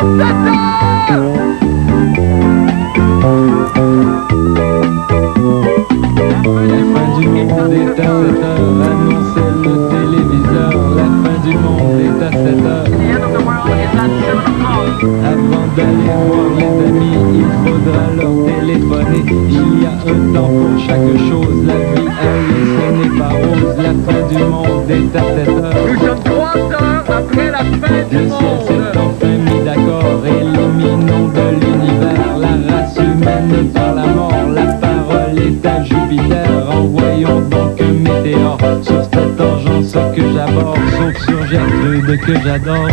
Avant d'aller voir les amis, il faudra leur téléphoner. Il y a un temps pour chaque chose, la vie elle ce n'est pas rose. La fin du monde est à 7 heures. Nous sommes 3 heures après la fin du Le ciel monde. s'est enfin mis d'accord, éliminons de l'univers la race humaine par la mort. La parole est à Jupiter, envoyons donc un météore sur cette engeance que j'aborde, sauf sur Gertrude que j'adore.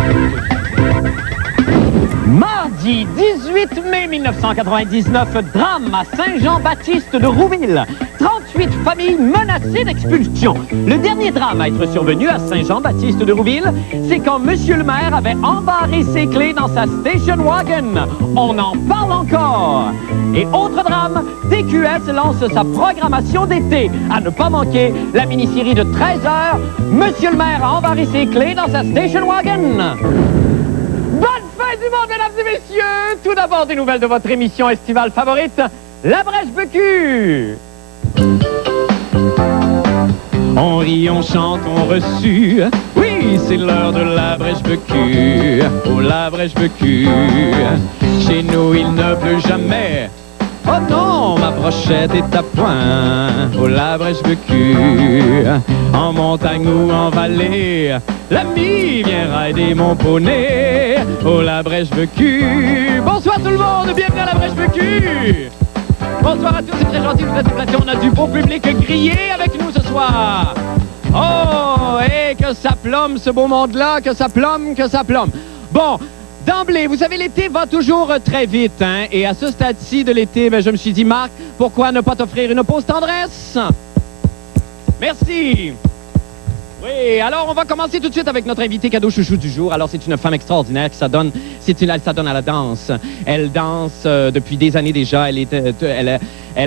Mardi 18 mai 1999, drame à Saint-Jean-Baptiste de Rouville. 38 familles menacées d'expulsion. Le dernier drame à être survenu à Saint-Jean-Baptiste de Rouville, c'est quand Monsieur le maire avait embarré ses clés dans sa station wagon. On en parle encore. Et autre drame, TQS lance sa programmation d'été. À ne pas manquer, la mini-série de 13 heures, Monsieur le maire a embarré ses clés dans sa station wagon. Bonne fin du monde, mesdames et messieurs! Tout d'abord, des nouvelles de votre émission estivale favorite, La Brèche-Becu. On rit, on chante, on reçut. Oui, c'est l'heure de la Brèche-Becu. Oh, la Brèche-Becu. Chez nous, il ne pleut jamais. Oh non, ma brochette est à point. Oh, la Brèche-Becu. En montagne ou en vallée, l'ami vient rider mon poney. Oh, la Brèche-Becu. Bonsoir tout le monde, bienvenue à la Brèche-Becu. Bonsoir à tous, c'est très gentil de vous être déplacés. On a du beau public grillé avec nous ce soir. Oh, et que ça plombe ce beau monde-là, que ça plombe, que ça plombe. Bon, d'emblée, vous savez, l'été va toujours très vite, hein? Et à ce stade-ci de l'été, ben, je me suis dit, Marc, pourquoi ne pas t'offrir une pause tendresse? Merci. Oui, alors on va commencer tout de suite avec notre invité cadeau chouchou du jour. Alors c'est une femme extraordinaire qui s'adonne à la danse. Elle danse depuis des années déjà. Elle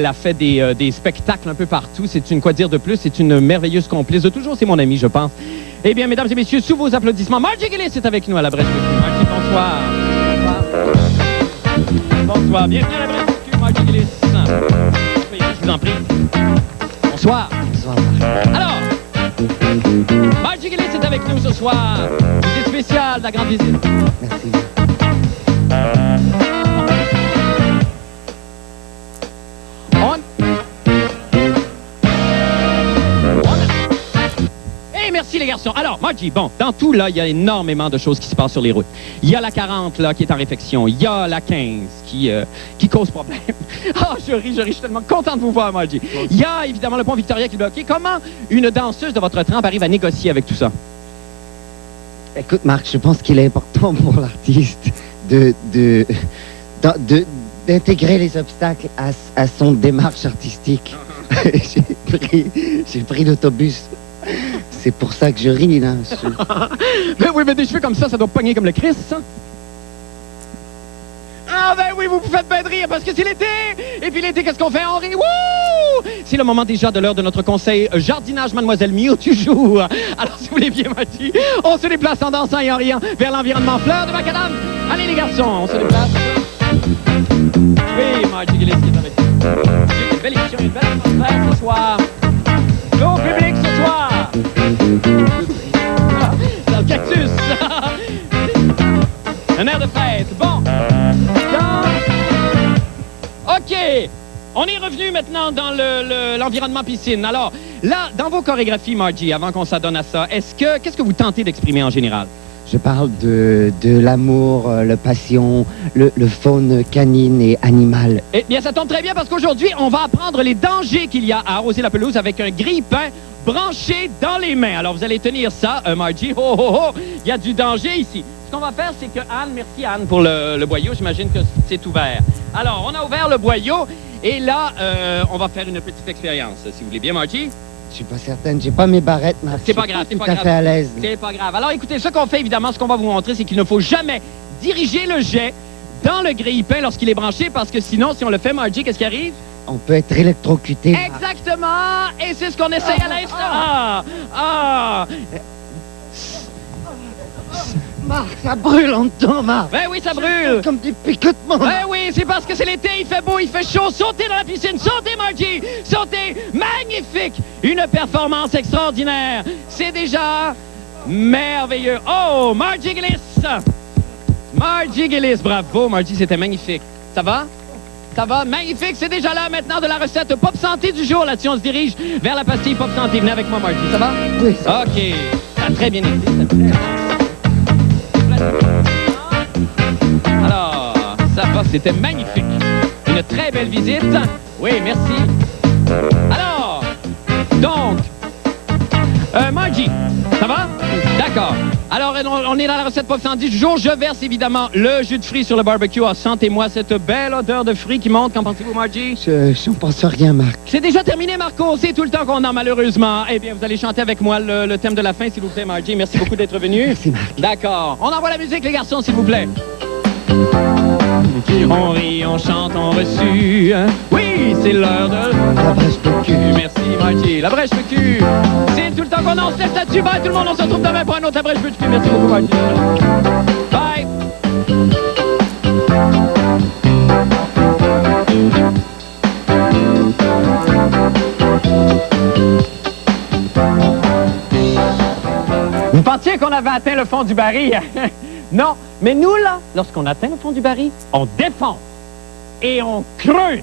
a fait des spectacles un peu partout. C'est une quoi dire de plus. C'est une merveilleuse complice de toujours. C'est mon amie, je pense. Eh bien, mesdames et messieurs, sous vos applaudissements, Margie Gillis est avec nous à la Brèche-Becu. Margie, bonsoir. Bonsoir. Bienvenue à la Brèche-Becu, Margie Gillis. Je vous en prie. Bonsoir. Bonsoir. Alors, Margie Gillis est avec nous ce soir. Visite spéciale de la grande visite. Merci. Merci les garçons. Alors, Margie, bon, dans tout, là, il y a énormément de choses qui se passent sur les routes. Il y a la 40, là, qui est en réfection. Il y a la 15, qui cause problème. Ah, je ris, je suis tellement content de vous voir, Margie. Il y a, évidemment, le pont Victoria qui est bloqué. Comment une danseuse de votre trempe arrive à négocier avec tout ça? Écoute, Marc, je pense qu'il est important pour l'artiste d'intégrer les obstacles à son démarche artistique. J'ai pris l'autobus. C'est pour ça que je ris, là. Ben oui, mais des cheveux comme ça doit pogner comme le Christ, ça. Ah ben oui, vous vous faites bien de rire parce que c'est l'été. Et puis l'été, qu'est-ce qu'on fait? On rit. Wouh! C'est le moment déjà de l'heure de notre conseil jardinage Mademoiselle Mio du jour. Alors, si vous voulez bien, Margie, on se déplace en dansant et en riant vers l'environnement fleur de macadam. Allez, les garçons, on se déplace. Oui, Margie Gillis qui est avec nous. C'est une belle émission, une belle atmosphère ce soir. Au public ce soir. Dans le cactus. Un air de fête. Bon. OK. On est revenu maintenant dans l'environnement piscine. Alors, là, dans vos chorégraphies, Margie, avant qu'on s'adonne à ça, qu'est-ce que vous tentez d'exprimer en général? Je parle de l'amour, la passion, le faune canine et animal. Eh bien, ça tombe très bien parce qu'aujourd'hui, on va apprendre les dangers qu'il y a à arroser la pelouse avec un grille-pain branché dans les mains. Alors, vous allez tenir ça, Margie. Oh, oh, oh! Il y a du danger ici. Ce qu'on va faire, c'est que Anne, merci Anne pour le boyau. J'imagine que c'est ouvert. Alors, on a ouvert le boyau et là, on va faire une petite expérience. Si vous voulez bien, Margie? Je suis pas certaine, j'ai pas mes barrettes, Marc. C'est pas grave, c'est pas grave. Tout à fait à l'aise. C'est pas grave. Alors écoutez, ce qu'on fait évidemment, ce qu'on va vous montrer, c'est qu'il ne faut jamais diriger le jet dans le grille-pain lorsqu'il est branché, parce que sinon, si on le fait, Margie, qu'est-ce qui arrive? On peut être électrocuté. Exactement! Et c'est ce qu'on essaye à l'instant. Marc, ça brûle en dedans, Marc. Ben oui, ça brûle. Comme des picotements. Ben oui, c'est parce que c'est l'été, il fait beau, il fait chaud. Sautez dans la piscine, sautez, Margie. Sautez, magnifique. Une performance extraordinaire. C'est déjà merveilleux. Oh, Margie Gillis. Margie Gillis, bravo, Margie, c'était magnifique. Ça va? Ça va? Magnifique, c'est déjà là maintenant de la recette Pop Santé du jour. Là-dessus, on se dirige vers la pastille Pop Santé. Venez avec moi, Margie, ça va? Oui, ça va. OK, ça a très bien été. Alors, ça va, c'était magnifique. Une très belle visite. Oui, merci. Alors, donc, Margie, ça va? D'accord. Alors, on est dans la recette Pop Santé du jour. Je verse évidemment le jus de fruits sur le barbecue. Ah, sentez-moi cette belle odeur de fruits qui monte. Qu'en pensez-vous, Margie? J'en pense à rien, Marc. C'est déjà terminé, Marco. C'est tout le temps qu'on a, malheureusement. Eh bien, vous allez chanter avec moi le thème de la fin, s'il vous plaît, Margie. Merci beaucoup d'être venu. Merci, Marc. D'accord. On envoie la musique, les garçons, s'il vous plaît. On rit, on chante, on reçut. Oui, c'est l'heure de... La brèche de cul. Merci, Margie. La brèche de cul. C'est tout le temps qu'on en se laisse là-dessus. Bye, tout le monde. On se retrouve demain pour un autre brèche de cul. Merci beaucoup, Margie. Bye. Vous pensiez qu'on avait atteint le fond du baril? Non, mais nous, là, lorsqu'on atteint le fond du baril, on défonce et on creuse.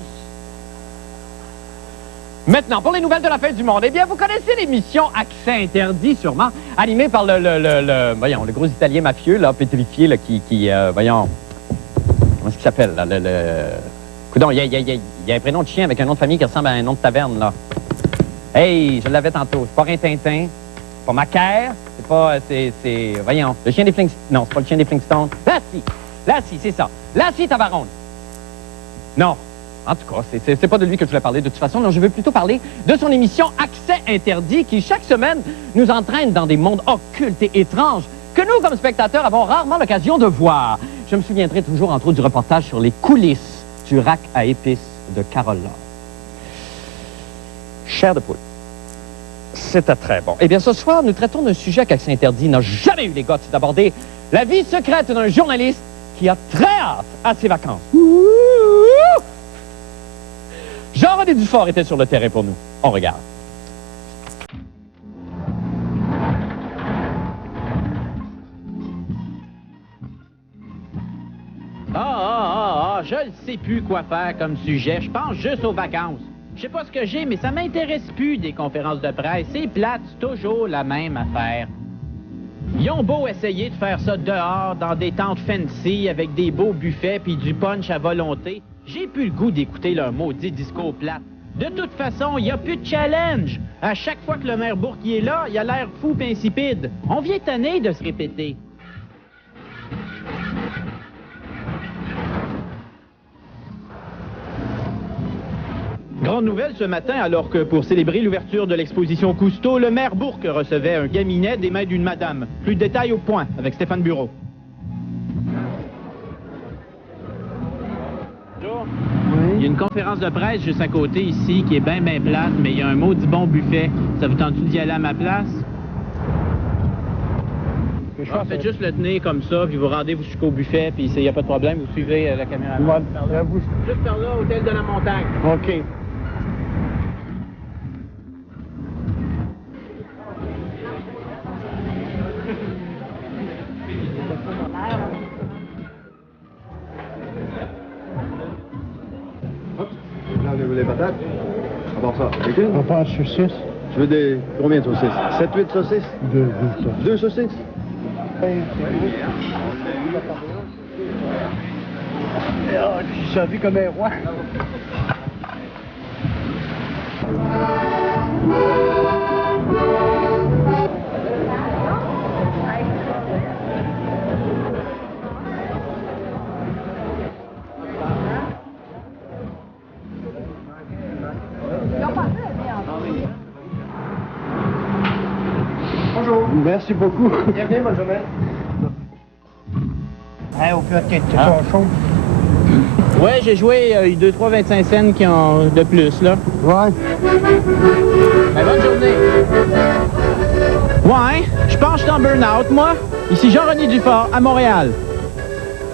Maintenant, pour les nouvelles de la fin du monde, eh bien, vous connaissez l'émission Accès interdit, sûrement, animée par voyons, le gros Italien mafieux, là, pétrifié, là, voyons, comment est-ce qu'il s'appelle, là, Coudon, il y a un prénom de chien avec un nom de famille qui ressemble à un nom de taverne, là. Hey, je l'avais tantôt, c'est pas Rintintin, c'est pas Macaire, voyons, le chien des Flintstones, non, c'est pas le chien des Flintstones, Lassie, c'est ça, Lassie Tabarone. Non. En tout cas, c'est pas de lui que je voulais parler de toute façon. Non, je veux plutôt parler de son émission Accès interdit qui, chaque semaine, nous entraîne dans des mondes occultes et étranges que nous, comme spectateurs, avons rarement l'occasion de voir. Je me souviendrai toujours, entre autres, du reportage sur les coulisses du rack à épices de Carole Laure. Chair de poule. C'était très bon. Eh bien, ce soir, nous traitons d'un sujet qu'Accès interdit n'a jamais eu les gars d'aborder. La vie secrète d'un journaliste qui a très hâte à ses vacances. Jean-René Dufort était sur le terrain pour nous. On regarde. Je ne sais plus quoi faire comme sujet. Je pense juste aux vacances. Je sais pas ce que j'ai, mais ça m'intéresse plus des conférences de presse. C'est plate, c'est toujours la même affaire. Ils ont beau essayer de faire ça dehors, dans des tentes fancy, avec des beaux buffets puis du punch à volonté. J'ai plus le goût d'écouter leur maudit discours plate. De toute façon, il n'y a plus de challenge. À chaque fois que le maire Bourque est là, il a l'air fou et insipide. On vient tanner de se répéter. Grande nouvelle ce matin, alors que pour célébrer l'ouverture de l'exposition Cousteau, le maire Bourque recevait un gaminet des mains d'une madame. Plus de détails au point avec Stéphane Bureau. Il y a une conférence de presse juste à côté ici qui est bien plate, mais il y a un maudit bon buffet. Ça vous tente d'y aller à ma place? Faites juste le tenir comme ça, puis vous rendez-vous jusqu'au buffet, puis il n'y a pas de problème, vous suivez la caméra. Juste par là, hôtel de la montagne. OK. Là, vous les patates. À part ça, avec une. On part saucisse. Tu veux des... combien de saucisses? 7, 8 saucisses? 2 saucisses? J'ai vu comme un roi. Bonjour. Merci beaucoup. Bienvenue, bonne journée. Hey, au pire, t'es ton chaud. Ouais, j'ai joué 2-3 25 cents qui ont de plus, là. Ouais. Ben, bonne journée. Ouais, je pense que je suis en burn-out, moi. Ici Jean-René Dufort, à Montréal.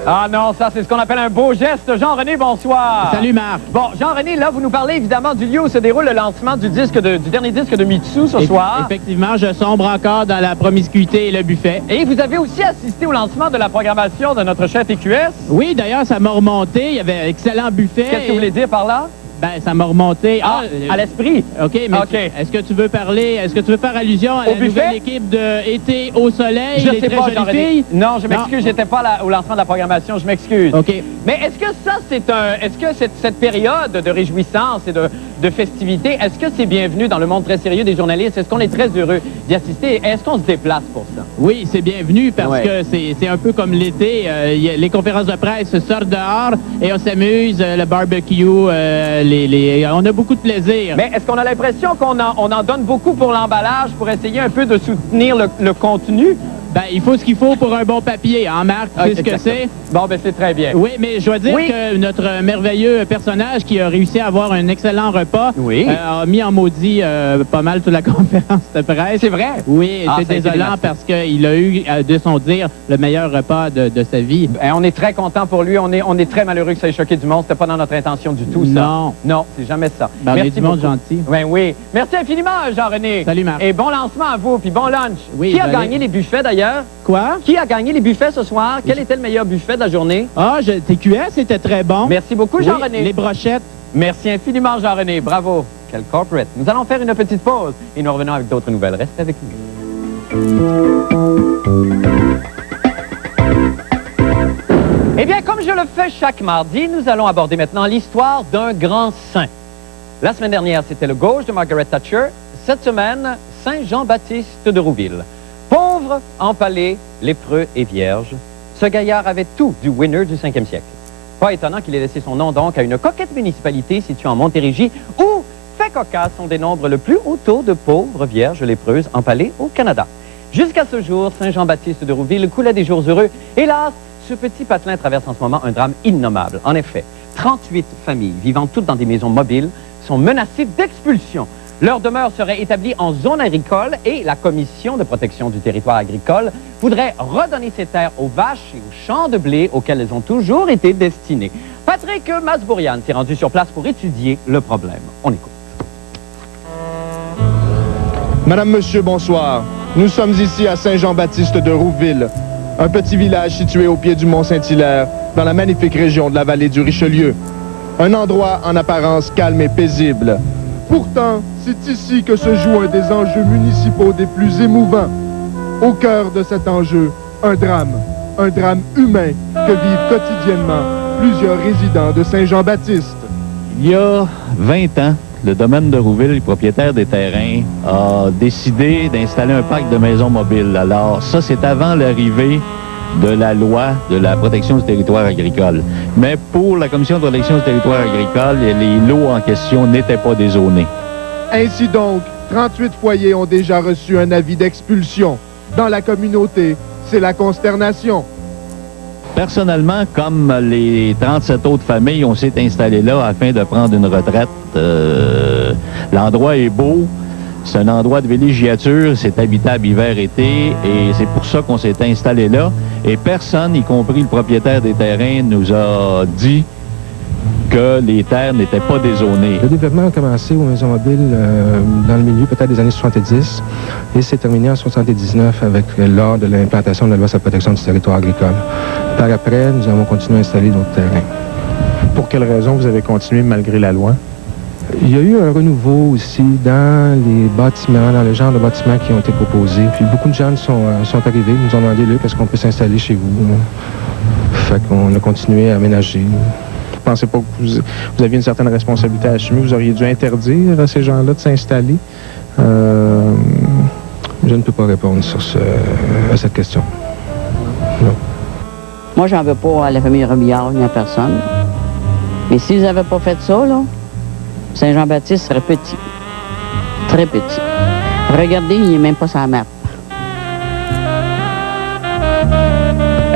Ah non, ça, c'est ce qu'on appelle un beau geste. Jean-René, bonsoir. Salut, Marc. Bon, Jean-René, là, vous nous parlez évidemment du lieu où se déroule le lancement du dernier disque de Mitsu ce soir. Effectivement, je sombre encore dans la promiscuité et le buffet. Et vous avez aussi assisté au lancement de la programmation de notre chaîne TQS. Oui, d'ailleurs, ça m'a remonté. Il y avait un excellent buffet. Qu'est-ce que vous voulez dire par là? Ben, ça m'a remonté. À l'esprit. OK, mais OK. est-ce que tu veux faire allusion à la buffet? nouvelle équipe de Été au soleil, Je les sais très pas, jolies Jean-René. filles? Non, je m'excuse, j'étais pas au lancement de la programmation, je m'excuse. OK. Mais est-ce que ça, est-ce que cette période de réjouissance et de festivité, est-ce que c'est bienvenu dans le monde très sérieux des journalistes? Est-ce qu'on est très heureux d'y assister? Est-ce qu'on se déplace pour ça? Oui, c'est bienvenu parce Ouais. que c'est un peu comme l'été. Les conférences de presse sortent dehors et on s'amuse, le barbecue, on a beaucoup de plaisir. Mais est-ce qu'on a l'impression qu'on en donne beaucoup pour l'emballage pour essayer un peu de soutenir le contenu? Ben, il faut ce qu'il faut pour un bon papier, hein, Marc? Tu sais ce que c'est? Bon, ben c'est très bien. Oui, mais je dois dire Oui. que notre merveilleux personnage qui a réussi à avoir un excellent repas Oui. a mis en maudit pas mal toute la conférence de presse. C'est vrai? Oui, Ah, c'est ça a été désolant démasqué. parce qu'il a eu, de son dire, le meilleur repas de sa vie. Ben, on est très content pour lui. On est très malheureux que ça ait choqué du monde. C'était pas dans notre intention du tout, ça. Non. Non, c'est jamais ça. Ben, on est Merci du monde beaucoup. gentil. Ben oui. Merci infiniment, Jean-René. Salut, Marc. Et bon lancement à vous, puis bon lunch. Oui, Qui a j'allais- gagné les buffets, d'ailleurs? Quoi? Qui a gagné les buffets ce soir? Quel était le meilleur buffet de la journée? Ah, TQS, c'était très bon. Merci beaucoup, Oui, Jean-René. les brochettes. Merci infiniment, Jean-René. Bravo. Quel corporate. Nous allons faire une petite pause et nous revenons avec d'autres nouvelles. Restez avec nous. Eh bien, comme je le fais chaque mardi, nous allons aborder maintenant l'histoire d'un grand saint. La semaine dernière, c'était le gauche de Margaret Thatcher. Cette semaine, Saint Jean-Baptiste de Rouville. Pauvre, empalé, lépreux et vierge, ce gaillard avait tout du winner du 5e siècle. Pas étonnant qu'il ait laissé son nom donc à une coquette municipalité située en Montérégie où, fait cocasse, on dénombre le plus haut taux de pauvres vierges lépreuses empalées au Canada. Jusqu'à ce jour, Saint Jean-Baptiste de Rouville coulait des jours heureux. Hélas, ce petit patelin traverse en ce moment un drame innommable. En effet, 38 familles vivant toutes dans des maisons mobiles sont menacées d'expulsion. Leur demeure serait établie en zone agricole et la Commission de protection du territoire agricole voudrait redonner ces terres aux vaches et aux champs de blé auxquels elles ont toujours été destinées. Patrick Masbourian s'est rendu sur place pour étudier le problème. On écoute. Madame, Monsieur, bonsoir. Nous sommes ici à Saint-Jean-Baptiste de Rouville, un petit village situé au pied du Mont-Saint-Hilaire, dans la magnifique région de la vallée du Richelieu. Un endroit en apparence calme et paisible. Pourtant, c'est ici que se joue un des enjeux municipaux des plus émouvants. Au cœur de cet enjeu, un drame humain que vivent quotidiennement plusieurs résidents de Saint-Jean-Baptiste. Il y a 20 ans, le domaine de Rouville, le propriétaire des terrains, a décidé d'installer un parc de maisons mobiles. Alors, ça, c'est avant l'arrivée de la loi de la protection du territoire agricole. Mais pour la Commission de protection du territoire agricole, les lots en question n'étaient pas dézonés. Ainsi donc, 38 foyers ont déjà reçu un avis d'expulsion. Dans la communauté, c'est la consternation. Personnellement, comme les 37 autres familles, on s'est installé là afin de prendre une retraite. L'endroit est beau. C'est un endroit de villégiature, c'est habitable hiver-été et c'est pour ça qu'on s'est installé là. Et personne, y compris le propriétaire des terrains, nous a dit que les terres n'étaient pas dézonées. Le développement a commencé aux maisons mobiles dans le milieu peut-être des années 70 et s'est terminé en 79 avec lors de l'implantation de la loi sur la protection du territoire agricole. Par après, nous avons continué à installer d'autres terrains. Pour quelles raisons vous avez continué malgré la loi? Il y a eu un renouveau aussi dans les bâtiments, dans le genre de bâtiments qui ont été proposés. Puis beaucoup de gens sont arrivés, nous ont demandé là, parce qu'on peut s'installer chez vous. Fait qu'on a continué à aménager. Vous pensez pas que vous aviez une certaine responsabilité à assumer? Vous auriez dû interdire à ces gens-là de s'installer? Je ne peux pas répondre à cette question. Non. Moi, j'en veux pas à la famille Robillard ni à personne. Mais s'ils n'avaient pas fait ça, là, Saint-Jean-Baptiste serait petit. Très petit. Regardez, il n'est même pas sur la map.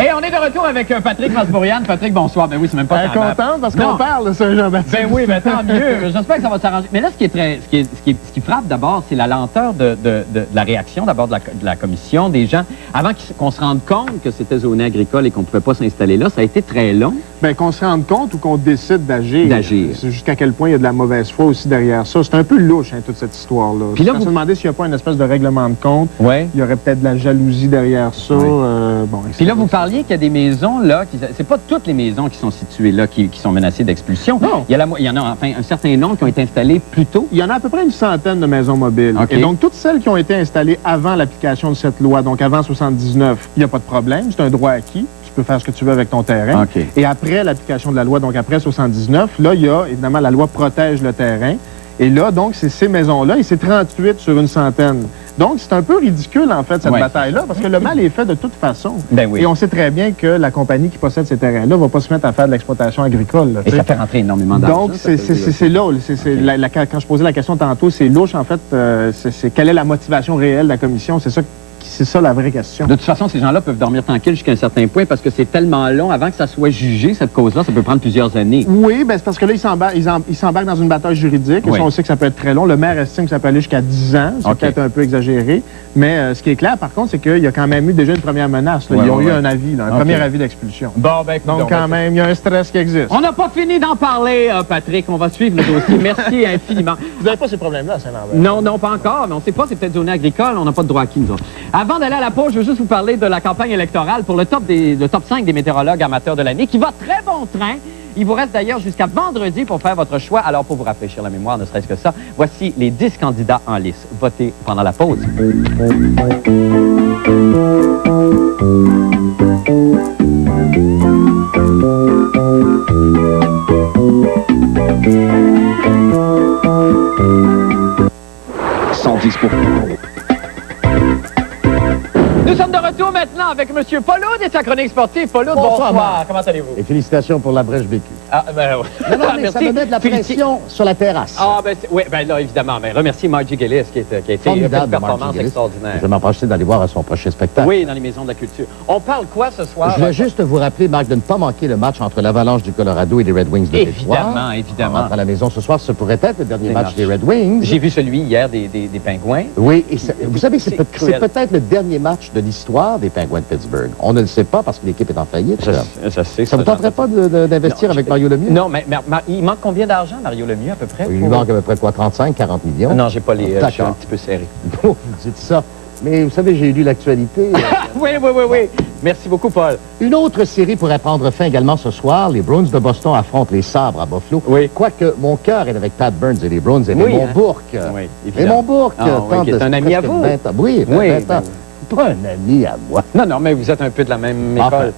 Et on est de retour avec Patrick Masbourian. Patrick, bonsoir. Ben oui, c'est même pas content parce qu'on parle de Saint-Jean-Baptiste. Ben oui, ben tant mieux. J'espère que ça va s'arranger. Mais là, ce qui frappe d'abord, c'est la lenteur de la réaction, d'abord de la commission, des gens. Avant qu'on se rende compte que c'était zoné agricole et qu'on ne pouvait pas s'installer là, ça a été très long. Ben, qu'on se rende compte ou qu'on décide d'agir. D'agir. C'est jusqu'à quel point il y a de la mauvaise foi aussi derrière ça. C'est un peu louche, toute cette histoire-là. Puis là, on se demandait s'il n'y a pas une espèce de règlement de compte. Ouais. Il y aurait peut-être de la jalousie derrière ça. Bon, puis là, vous parliez qu'il y a des maisons, là, c'est pas toutes les maisons qui sont situées là qui sont menacées d'expulsion. Non. Il y en a enfin un certain nombre qui ont été installées plus tôt. Il y en a à peu près une centaine de maisons mobiles. Okay. Et donc, toutes celles qui ont été installées avant l'application de cette loi, donc avant 79, il n'y a pas de problème. C'est un droit acquis. Tu peux faire ce que tu veux avec ton terrain. Okay. Et après l'application de la loi, donc après 79, là, il y a, évidemment, la loi protège le terrain. Et là, donc, c'est ces maisons-là, et c'est 38 sur une centaine. Donc, c'est un peu ridicule, en fait, cette bataille-là, parce que le mal est fait de toute façon. Ben oui. Et on sait très bien que la compagnie qui possède ces terrains-là ne va pas se mettre à faire de l'exploitation agricole. Là, et ça fait rentrer énormément d'argent. Donc, c'est là. Quand je posais la question tantôt, c'est louche, en fait. C'est quelle est la motivation réelle de la commission? C'est ça la vraie question. De toute façon, ces gens-là peuvent dormir tranquille jusqu'à un certain point parce que c'est tellement long. Avant que ça soit jugé, cette cause-là, ça peut prendre plusieurs années. Oui, ben c'est parce que là, ils s'embarquent dans une bataille juridique. Et ça, on sait que ça peut être très long. Le maire estime que ça peut aller jusqu'à 10 ans. C'est peut-être un peu exagéré. Mais ce qui est clair, par contre, c'est qu'il y a quand même eu déjà une première menace. Là. Ils ont eu un avis, un premier avis d'expulsion. Bon, ben, donc, quand même, il y a un stress qui existe. On n'a pas fini d'en parler, Patrick. On va suivre le dossier. Merci infiniment. Vous n'avez pas ces problèmes-là à Saint-Lambert? Non, non, pas encore. Mais on ne sait pas. C'est peut-être zoné agricole. On n'a pas de droit acquis, nous autres. Avant d'aller à la pause, je veux juste vous parler de la campagne électorale pour le top 5 des météorologues amateurs de l'année qui va très bon train. Il vous reste d'ailleurs jusqu'à vendredi pour faire votre choix. Alors, pour vous rafraîchir la mémoire, ne serait-ce que ça, voici les 10 candidats en lice. Votez pendant la pause. Nous sommes de retour maintenant avec M. Pauloud et sa chronique sportive. Pauloud, bonsoir. Comment allez-vous? Et félicitations pour la brèche vécue. Ah, ben, non, mais ça me met de la pression sur la terrasse. Ah, ben, oui, ben là, évidemment. Mais remerciez Margie Gillis qui a été fait une performance extraordinaire. Je vais m'emprunter d'aller voir à son prochain spectacle. Oui, dans les maisons de la culture. On parle quoi ce soir? Je voulais juste vous rappeler, Marc, de ne pas manquer le match entre l'Avalanche du Colorado et les Red Wings de Détroit. Évidemment, évidemment. On rentre à la maison ce soir, ce pourrait être le dernier match des Red Wings. J'ai vu celui hier des Pingouins. Oui, et vous savez, c'est peut-être le dernier match de l'histoire des Pingouins de Pittsburgh. On ne le sait pas parce que l'équipe est en faillite. Je sais. Ça ne vous tenterait pas d'investir avec Mario Lemieux? Non, mais il manque combien d'argent, Mario Lemieux, à peu près? Il lui manque à peu près quoi, 35, 40 millions? Non, j'ai pas les... je suis un petit peu serré. Vous dites ça. Mais vous savez, j'ai lu l'actualité. Oui. Merci beaucoup, Paul. Une autre série pourrait prendre fin également ce soir. Les Bruins de Boston affrontent les Sabres à Buffalo. Oui. Quoique mon cœur est avec Pat Burns et les Bruins et Raymond Bourque. Oui, Raymond Bourque, qui est un ami à vous. 20 ans. Oui, 20 ans. Pas un ami à moi. Non, mais vous êtes un peu de la même école.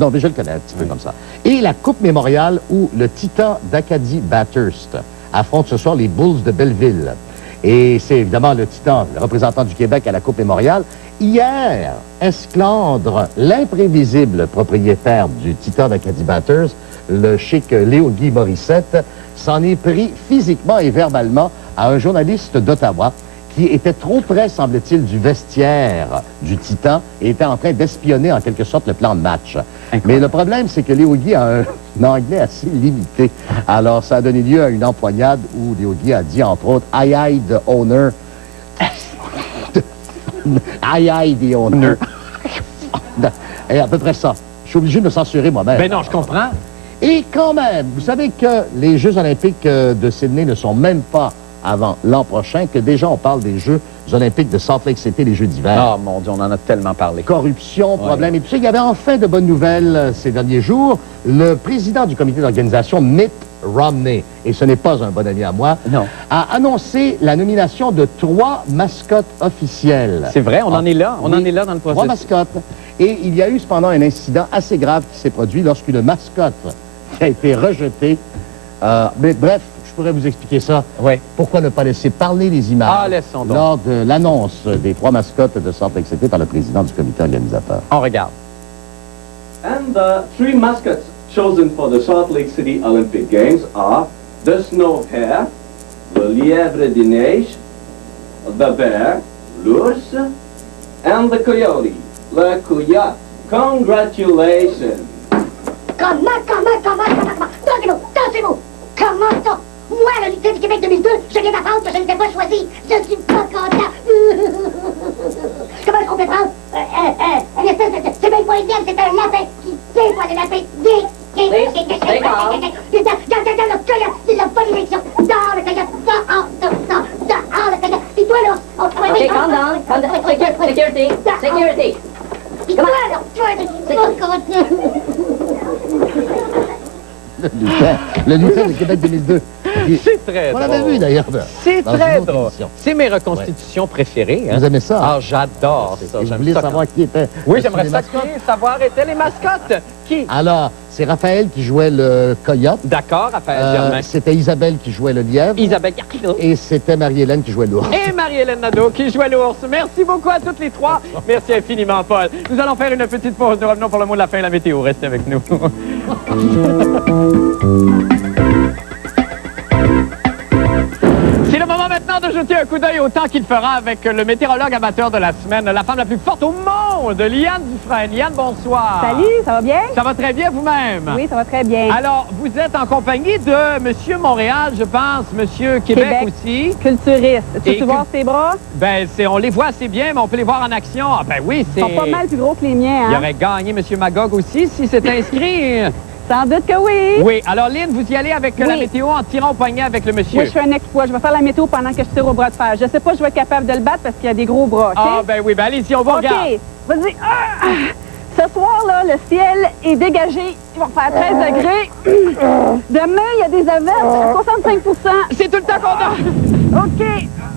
Non, mais je le connais un petit peu comme ça. Et la Coupe mémoriale où le Titan d'Acadie Bathurst affronte ce soir les Bulls de Belleville. Et c'est évidemment le Titan, le représentant du Québec à la Coupe mémoriale. Hier, Esclandre, l'imprévisible propriétaire du Titan d'Acadie Bathurst, le chic Léo-Guy Morissette, s'en est pris physiquement et verbalement à un journaliste d'Ottawa qui était trop près, semble-t-il, du vestiaire du Titan et était en train d'espionner en quelque sorte le plan de match. Incroyable. Mais le problème, c'est que Léo Guy a un anglais assez limité. Alors, ça a donné lieu à une empoignade où Léo Guy a dit, entre autres, « Aïe, the owner ». Aïe, the owner. Et à peu près ça. Je suis obligé de me censurer moi-même. Ben non, je comprends. Et quand même, vous savez que les Jeux olympiques de Sydney ne sont même pas avant l'an prochain, que déjà on parle des Jeux olympiques de Salt Lake City, les Jeux d'hiver. Ah, mon Dieu, on en a tellement parlé. Corruption, problème. Et puis, il y avait enfin de bonnes nouvelles ces derniers jours. Le président du comité d'organisation, Mitt Romney, et ce n'est pas un bon ami à moi, a annoncé la nomination de 3 mascottes officielles. C'est vrai, on en est là. On en est là dans le processus. 3 mascottes. Et il y a eu cependant un incident assez grave qui s'est produit lorsqu'une mascotte qui a été rejetée. Mais bref, je pourrais vous expliquer ça. Oui. Pourquoi ne pas laisser parler les images laissons donc. lors de l'annonce des 3 mascottes de Salt Lake City par le président du comité organisateur. On regarde. And the 3 mascots chosen for the Salt Lake City Olympic Games are the snow hare, the lièvre de neige, the bear, l'ours, and the coyote, le coyote. Congratulations. Comment? Dansez-vous! Comment ça? Moi, le lycée du Québec 2002, je viens d'apprendre que je n'étais pas choisi. Je suis pas content. Comment est-ce qu'on peut prendre une espèce de... C'est même pas une mienne, c'est un lapin qui dévoile le lapin. C'est la bonne direction. Dans le caillot. Dans le caillot. Et toi, là... OK, calm down. Security. Et toi, là, toi, je suis pas content. Le lutin de Québec 2002. C'est très On drôle. l'avait vu, d'ailleurs. C'est dans très une autre drôle. émission. C'est mes reconstitutions préférées. Hein? Vous aimez ça? Ah, j'adore ça. Et vous J'aime voulez ça savoir qui était? Oui, les j'aimerais mascottes? savoir étaient les mascottes. Qui? Alors, c'est Raphaël qui jouait le coyote. D'accord, Raphaël Germain. C'était Isabelle qui jouait le lièvre. Isabelle Garrido. Et c'était Marie-Hélène qui jouait l'ours. Et Marie-Hélène Nadeau qui jouait l'ours. Merci beaucoup à toutes les trois. Merci infiniment, Paul. Nous allons faire une petite pause. Nous revenons pour le mot de la fin de la météo. Restez avec nous. C'est le moment maintenant de jeter un coup d'œil au temps qu'il fera avec le météorologue amateur de la semaine, la femme la plus forte au monde, Liane Dufresne. Liane, bonsoir. Salut, ça va bien? Ça va très bien vous-même? Oui, ça va très bien. Alors, vous êtes en compagnie de Monsieur Montréal, je pense, Monsieur Québec aussi. Culturiste. Et Tu vois ses bras? Ben, on les voit assez bien, mais on peut les voir en action. Ah, ben oui, c'est... Ils sont pas mal plus gros que les miens, Il hein? aurait gagné Monsieur Magog aussi si c'était inscrit. Sans doute que oui. Oui. Alors, Lynn, vous y allez avec la Oui. météo en tirant au poignet avec le monsieur. Moi, je fais un exploit. Je vais faire la météo pendant que je tire au bras de fer. Je sais pas si je vais être capable de le battre parce qu'il y a des gros bras, OK? Ah, ben oui, ben allez-y, on va regarder. OK. Vas-y. Ce soir, là, le ciel est dégagé. Il va faire 13 degrés. Demain, il y a des averses à 65 C'est tout le temps qu'on a. OK.